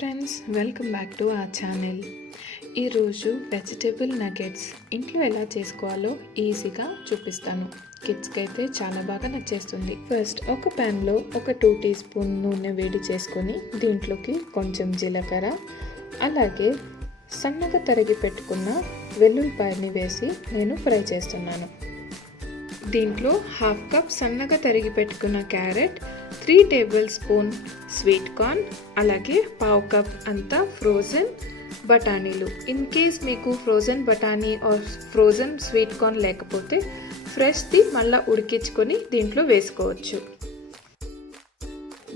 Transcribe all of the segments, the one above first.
Friends, welcome back to our channel. ఈరోజు vegetable nuggets ఇంట్లో ఎలా చేసుకోవాలో ఈజీగా చూపిస్తాను. కిడ్స్కి అయితే చాలా బాగా నచ్చేస్తుంది. ఫస్ట్ ఒక ప్యాన్లో ఒక 2 టీ స్పూన్ నూనె వేడి చేసుకొని దీంట్లోకి కొంచెం జీలకర్ర అలాగే సన్నగా తరిగి పెట్టుకున్న వెల్లుల్లిపాయని వేసి నేను ఫ్రై చేస్తున్నాను. దీంట్లో 1/2 కప్ సన్నగా తరిగి పెట్టుకున్న carrot, 3 table spoon sweet corn, అలాగే 1/2 కప్ అంతా ఫ్రోజన్ బఠానీలు. ఇన్ కేస్ మీకు ఫ్రోజన్ బఠానీ ఆర్ ఫ్రోజన్ స్వీట్ కార్న్ లేకపోతే ఫ్రెష్ది మళ్ళీ ఉడికించుకొని దీంట్లో వేసుకోవచ్చు.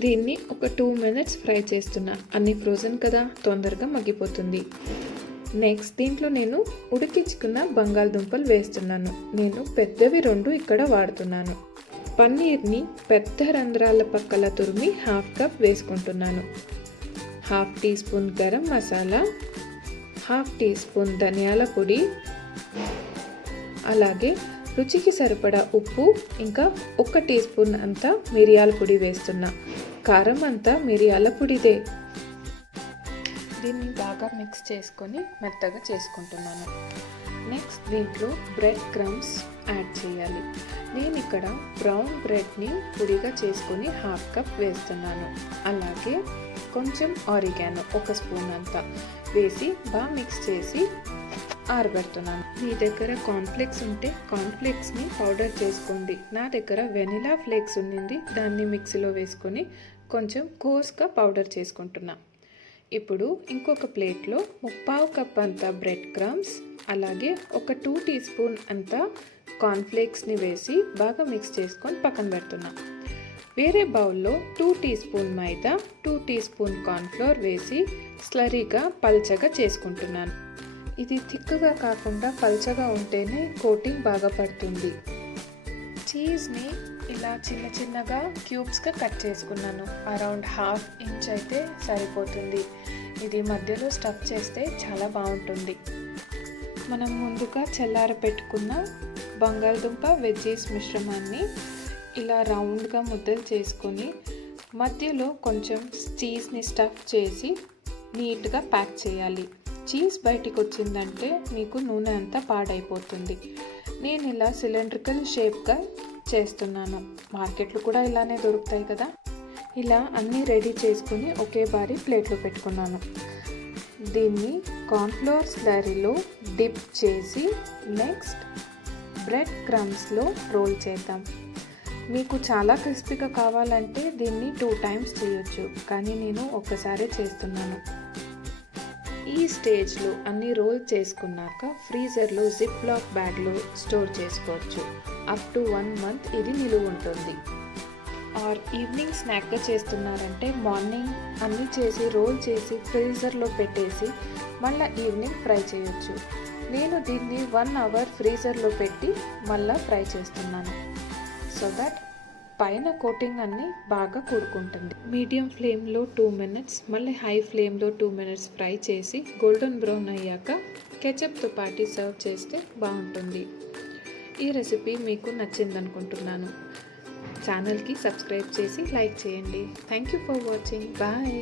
దీన్ని ఒక 2 మినిట్స్ ఫ్రై చేస్తున్నా. అన్ని ఫ్రోజన్ కదా, తొందరగా మగ్గిపోతుంది. నెక్స్ట్ దీంట్లో నేను ఉడికించుకున్న బంగాళదుంపలు వేస్తున్నాను. నేను పెద్దవి 2 ఇక్కడ వాడుతున్నాను. పన్నీర్ని పెద్ద రంధ్రాల పక్కల తురిమి 1/2 కప్ వేసుకుంటున్నాను. 1/2 teaspoon garam masala, 1/2 teaspoon ధనియాల పొడి, అలాగే రుచికి సరిపడా ఉప్పు, ఇంకా 1 టీ స్పూన్ అంతా మిరియాల పొడి వేస్తున్నా. కారం అంతా మిరియాల పొడిదే. దీన్ని బాగా మిక్స్ చేసుకొని మెత్తగా చేసుకుంటున్నాను. నెక్స్ట్ దీంట్లో బ్రెడ్ క్రమ్స్ యాడ్ చేయాలి. నేను ఇక్కడ బ్రౌన్ బ్రెడ్ని పొడిగా చేసుకొని 1/2 కప్ వేస్తున్నాను. అలాగే కొంచెం ఆరిగానో 1 స్పూన్ అంతా వేసి బాగా మిక్స్ చేసి ఆరబెడుతున్నాను. మీ దగ్గర కార్న్ఫ్లేక్స్ ఉంటే కార్న్ఫ్లేక్స్ని పౌడర్ చేసుకోండి. నా దగ్గర వెనిలా ఫ్లేక్స్ ఉన్నింది, దాన్ని మిక్సీలో వేసుకొని కొంచెం కోర్స్గా పౌడర్ చేసుకుంటున్నా. ఇప్పుడు ఇంకొక ప్లేట్లో 1/4 కప్ అంతా బ్రెడ్ క్రమ్స్ అలాగే ఒక 2 టీ స్పూన్ అంతా కార్న్ఫ్లేక్స్ని వేసి బాగా మిక్స్ చేసుకొని పక్కన పెడుతున్నా. వేరే బౌల్లో 2 టీ స్పూన్ మైదా, 2 టీ స్పూన్ కార్న్ఫ్లోర్ వేసి స్లరీగా పల్చగా చేసుకుంటున్నాను. ఇది థిక్గా కాకుండా పల్చగా ఉంటేనే కోటింగ్ బాగా పడుతుంది. చీజ్ని ఇలా చిన్న చిన్నగా క్యూబ్స్గా కట్ చేసుకున్నాను. అరౌండ్ 1/2 ఇంచ్ అయితే సరిపోతుంది. ఇది మధ్యలో స్టఫ్ చేస్తే చాలా బాగుంటుంది. మనం ముందుగా చల్లారబెట్టుకున్న బంగాళదుంప వెజ్జీస్ మిశ్రమాన్ని ఇలా రౌండ్గా ముద్దలు చేసుకొని మధ్యలో కొంచెం చీజ్ని స్టఫ్ చేసి నీట్గా ప్యాక్ చేయాలి. చీజ్ బయటికి వచ్చిందంటే మీకు నూనె అంతా పాడైపోతుంది. నేను ఇలా సిలిండ్రికల్ షేప్గా చేస్తున్నాను. మార్కెట్లో కూడా ఇలానే దొరుకుతాయి కదా. ఇలా అన్నీ రెడీ చేసుకుని ఒకే బారి ప్లేట్లో పెట్టుకున్నాను. దీన్ని కార్న్ఫ్లోర్ స్లరీలో డిప్ చేసి నెక్స్ట్ బ్రెడ్ క్రమ్స్లో రోల్ చేద్దాం. మీకు చాలా క్రిస్పీగా కావాలంటే దీన్ని 2 టైమ్స్ చేయొచ్చు, కానీ నేను ఒక్కసారే చేస్తున్నాను. ఈ స్టేజ్లో అన్ని రోల్ చేసుకున్నాక ఫ్రీజర్లో జిప్ లాక్ బ్యాగ్లో స్టోర్ చేసుకోవచ్చు. అప్ టు 1 మంత్ ఇది నిలువ ఉంటుంది. ఆర్ ఈవినింగ్ స్నాక్గా చేస్తున్నారంటే మార్నింగ్ అన్నీ చేసి రోల్ చేసి ఫ్రీజర్లో పెట్టేసి మళ్ళీ ఈవినింగ్ ఫ్రై చేయొచ్చు. నేను దీన్ని 1 అవర్ ఫ్రీజర్లో పెట్టి మళ్ళీ ఫ్రై చేస్తున్నాను. సో దట్ పైన కోటింగ్ అన్నీ బాగా కూడుకుంటుంది. మీడియం ఫ్లేమ్లో 2 మినిట్స్, మళ్ళీ హై ఫ్లేమ్లో 2 మినిట్స్ ఫ్రై చేసి గోల్డెన్ బ్రౌన్ అయ్యాక కెచప్తో పాటు సర్వ్ చేస్తే బాగుంటుంది. ఈ రెసిపీ మీకు నచ్చిందనుకుంటున్నాను. ఛానల్కి సబ్స్క్రైబ్ చేసి లైక్ చేయండి. Thank you for watching. Bye.